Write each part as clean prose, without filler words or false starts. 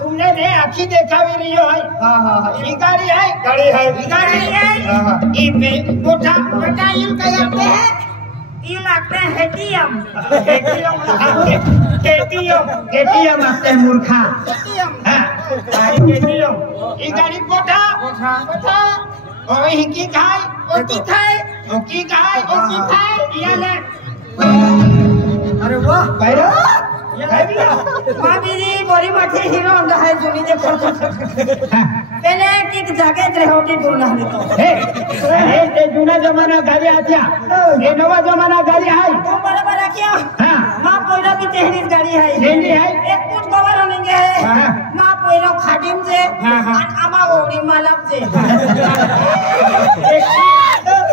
तुमने ने आखी देखा भी नहीं हो है ये गाड़ी है ये पे कोठा बेटा ये क्या लगते हैं ये लगते हैं एटीएम लगते हैं मूर्खा हां एटीएम ये गाड़ी कोठा और ही की खाए ये ले अरे वाह भाईरा माबीरी बड़ी मठी हीरो अंडा है जुनी जे पहले किक जागे रे होती दूर ना तो हे ते जुना जमाना गाड़ी आथिया ये नवा जमाना गाड़ी है तुम बराबर क्या हां मां पहिला भी तेहरी गाड़ी है एक कुछ कवर होनेंगे मां पहिला खाटिम से आमा ओडी मालक से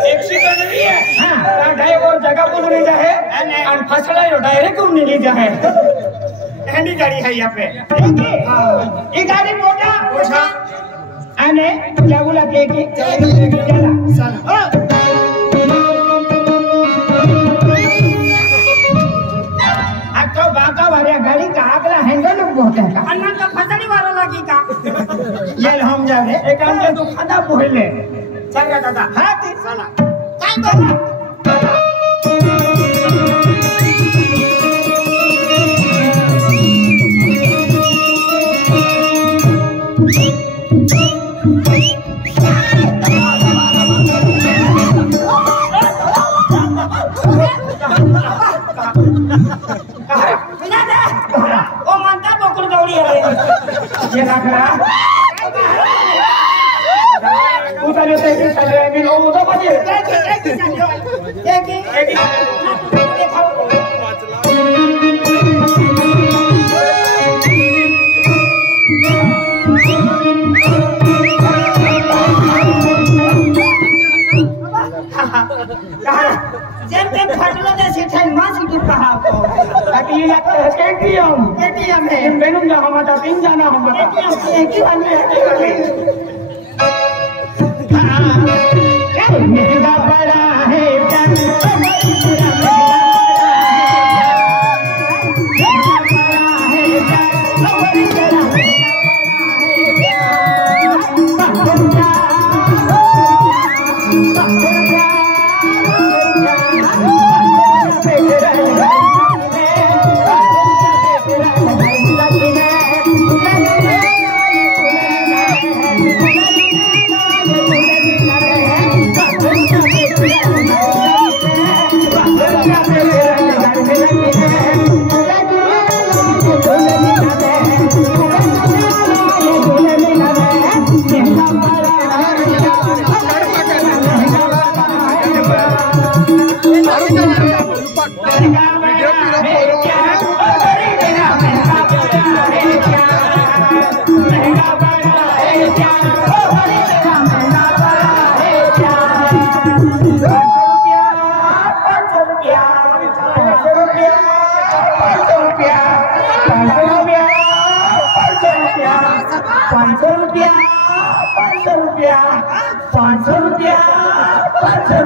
एक्सीडेंट नहीं है हां ड्राइवर जगह पर नहीं जाए और फसला डायरेक्ट नहीं जाए हैंडी गाड़ी है यहाँ पे ये गाड़ी मोटा आने क्या बोला के चला अब तो बाका वाले गाड़ी का अगला हैंडल बहुत है अन्ना तो फसली वाला लगी का ये हम जा रहे एक काम के तू खाना बोले चल दादा हां ठीक चला काय बोला ये रखा उतारे से चले अभी लोग उधर बजे जेम फटलो दे सिठाई मां सिटी कहा को ताकि ये लगता है एटीएम है बेनुम जा हम तो तीन जाना हम एटीएम एक ही आदमी मेरा बड़ा है जन हमारी पूरा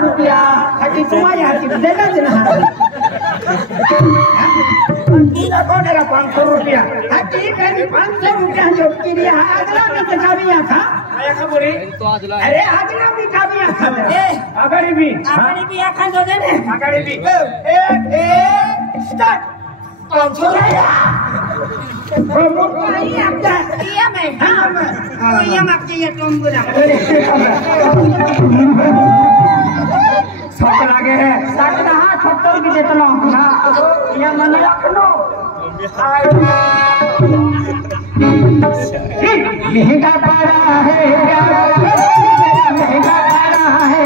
रुपया हटी तुम्हारी हाथी देगा जना तीन कौन है 500 रुपया हटी कभी 500 रुपया जो किरिया अगला में तो चाबियां था आया खबर अरे आजला भी कामी आगाड़ी भी आखा दो दे ने आगाड़ी भी ए स्टार्ट 500 आई आपका iya मैं हां iya maknya तुम बोला साथ लागे है साथ ना 70 की जितना हां ये मन रखनो महंगा पड़ा है महंगा पड़ा है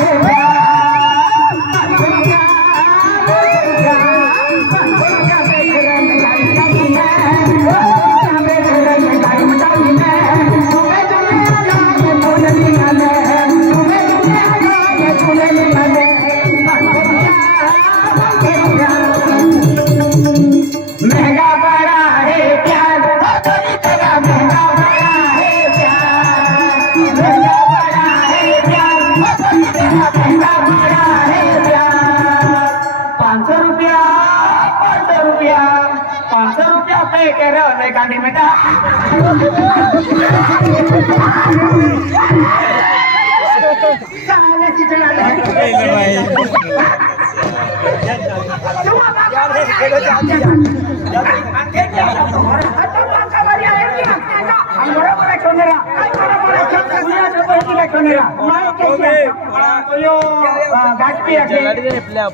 गाड़ी में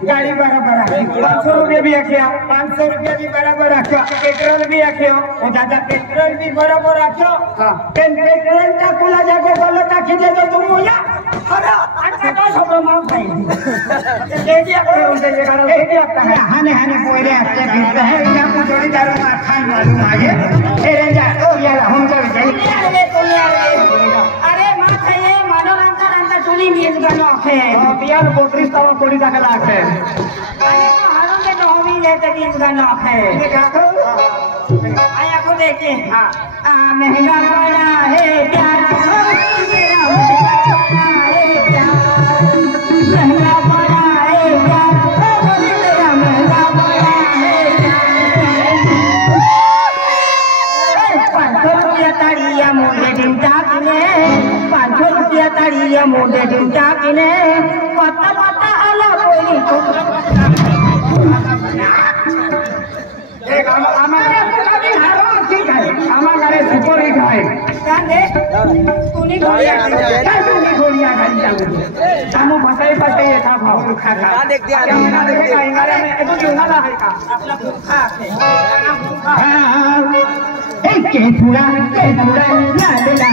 गाड़ी बराबर 500 रुपये भी रखिया 500 रुपये भी बराबर रखो पेट्रोल भी रखियो और दादा पेट्रोल भी बराबर रखो पेट्रोल का खुला जाके बोलो का खींचे तो तुम होया अरे अच्छा तो सब माफ भाई लेडी आपको उनसे ये करो लेडी आपका है हाने हाने कोई रे आपसे कहता है ये आपको जोड़ीदारों का खान मालूम आगे तेरे जा ओ यार हम चल जाए अरे मां है मानो रंगा रंगा चुनी मीज गानो है बियार बोतरी स्टाव कोड़ी जाके लाके अरे तो हारों के तो हम ही लेते मीज गानो है देखा तो आया को देखे हां महंगा पड़ा है प्यार मेरा महंगा पड़ा है प्यार मेरा महंगा पड़ा है 500 रुपया ताड़िया मोटे डिमटा किने 500 रुपया ताड़िया मोटे डिमटा किने पत्ता पत्ता आला कोई एक हमारे हमारे सुपर हिट है कांदे तूने गोलियां खाई हम फसाई फसाई ये खा खा खा देख दिया ना देखेगा इंगारे में तो क्यों ना है का अपना भूखा है ए के पूरा ला ले ला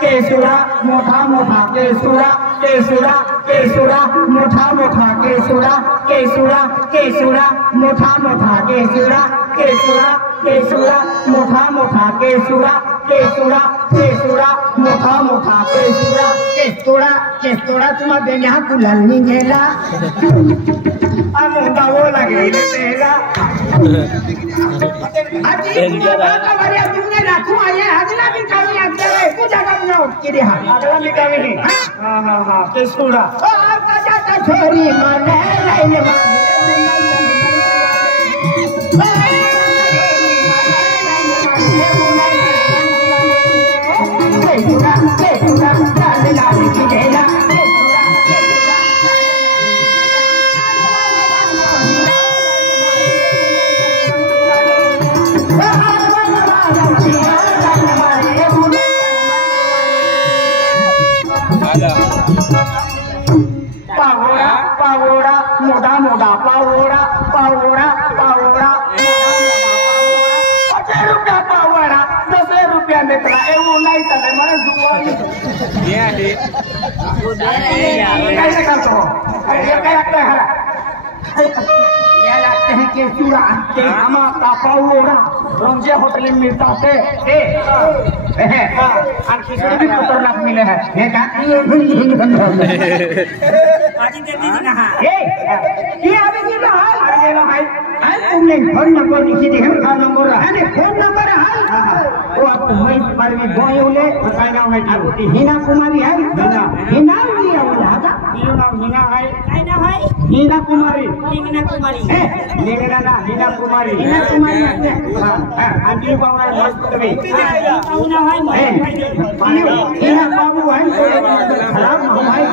केसुरा मोठा मोठा केसुरा केसुरा केसुरा मोठा मोठा केसुरा केसुरा केसुरा मोठा मोठा केसुरा केसुरा केसुरा मोठा मोठा केसुरा केसुरा केसुरा मोठा मोठा केसुरा केसुरा केसुरा तुम्हा बेन्या कुलाल निघेला आमुंदा वो लगे तेला आजी बाबा वारिया तुमने राखू आये हजला भी कामी आते रे तू जगह में उठ के रहा अगला भी कामी नहीं हां केसुरा ओ आपका जाता छोरी माने लाइन माने पावोड़ा पावोड़ा मोड़ा मोड़ा पावोड़ा पावोड़ा पावोड़ा एकला એવું નહીં ચાલે મને જોવાની कैसे करते हो ये क्या लगता है ये लगते हैं कि चूड़ा के हम पापाऊरा रंजे होटल में मिलता है और खिचड़ी भी खतरनाक मिले हैं ये क्या आज देती थी ना ये अभी की ना अरे ना भाई तुमने फोन नंबर लिखी थी हम का नंबर है ने फोन नंबर है वो आप मैं पर में बोले बताना है कि हिना कुमारी है हिना लिया बोला था ये नाम हिना है ना है हिना कुमारी है हिना ना हिना कुमारी हां आंटी बाबू मस्त भी ना है हिना बाबू है खराब ना भाई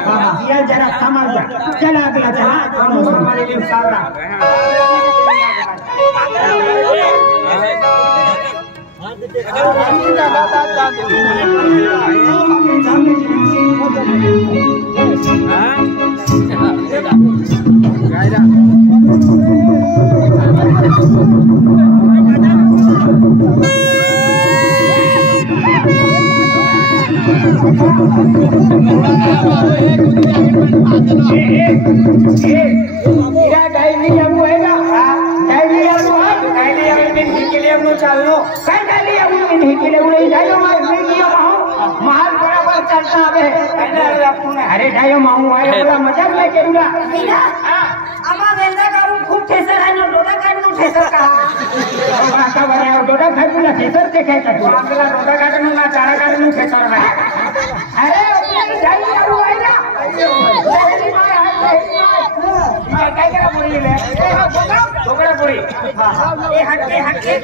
ये जरा समझ जा चला अगला चला हमारे लिए सारा अरे डायो माहू आए बोला मजाक लेके उड़ा अमा वेंदा का खूब ठेसर है ना डोडा काट नु ठेसर का का बरे डोडा खाई बोला ठेसर से खाई का बोला डोडा काट नु ना चारा काट नु ठेसर में अरे डायो आऊ आए ना काय करा पुरी ले ढोकड़ा पुरी ए हटके हटके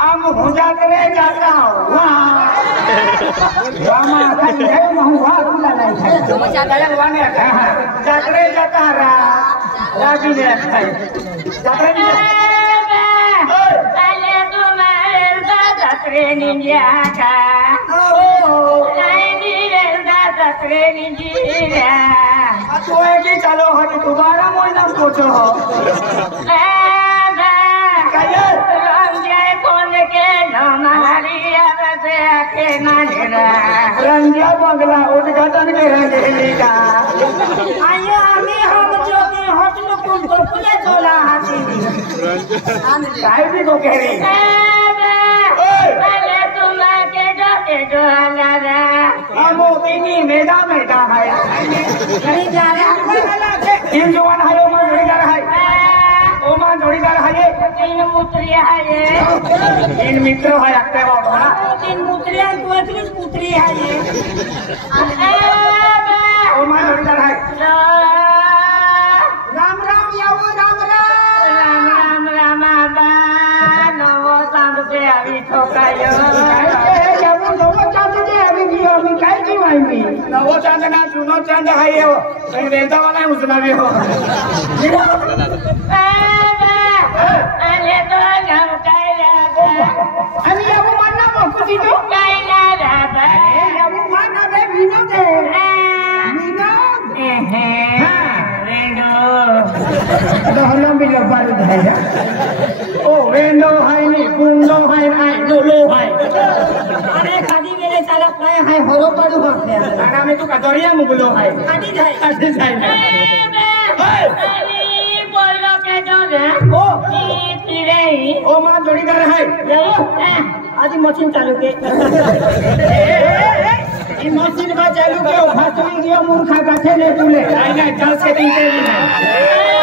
हम हो जाते जाता हूँ जात्रे जाता राजी ने जात्रे चलो हट दोबारा मोइना सोचो रंजिया बंगला उद्घाटन में का आइए आगे हम जो के होटल को खुले चला हाथी काय भी को कह रही अरे तुम के जो लगा हम ओनी मेदा मेदा है नहीं जा रहे इन जवान है ओमा जोड़ीदार है ओमा जोड़ीदार है तीन पुत्रियां है तीन मित्र है अक्टे बाबा तीन पुत्रियां दो पुत्री है ये ओमा जोड़ीदार है राम राम याओ राम राम राम बा नवो चांद पे अभी ठोकायो याओ नवो चांद पे अभी जियो अभी काय की माई नवो चांद ना जुनो चांद है ये वेदा वाला उसना भी हो अरे तो हम काय अभी याओ मानना मकुती तो काय ना राबा याओ मानना बे विनोद है दोनों भी लोग बारूद है ओ वेंडो है नी कुंडो है आई लोलो है अरे खादी मेरे साला काय है होरो पड़ू हो ना में तू कदरिया मुगलो है खादी जाए अरे बोलो के जो ओ तीरे ओ मां जोड़ीदार है आज मशीन चालू के ये मशीन का चालू के भासुरी गयो मूर्खा गाथे ने तुले नहीं नहीं चल से दिन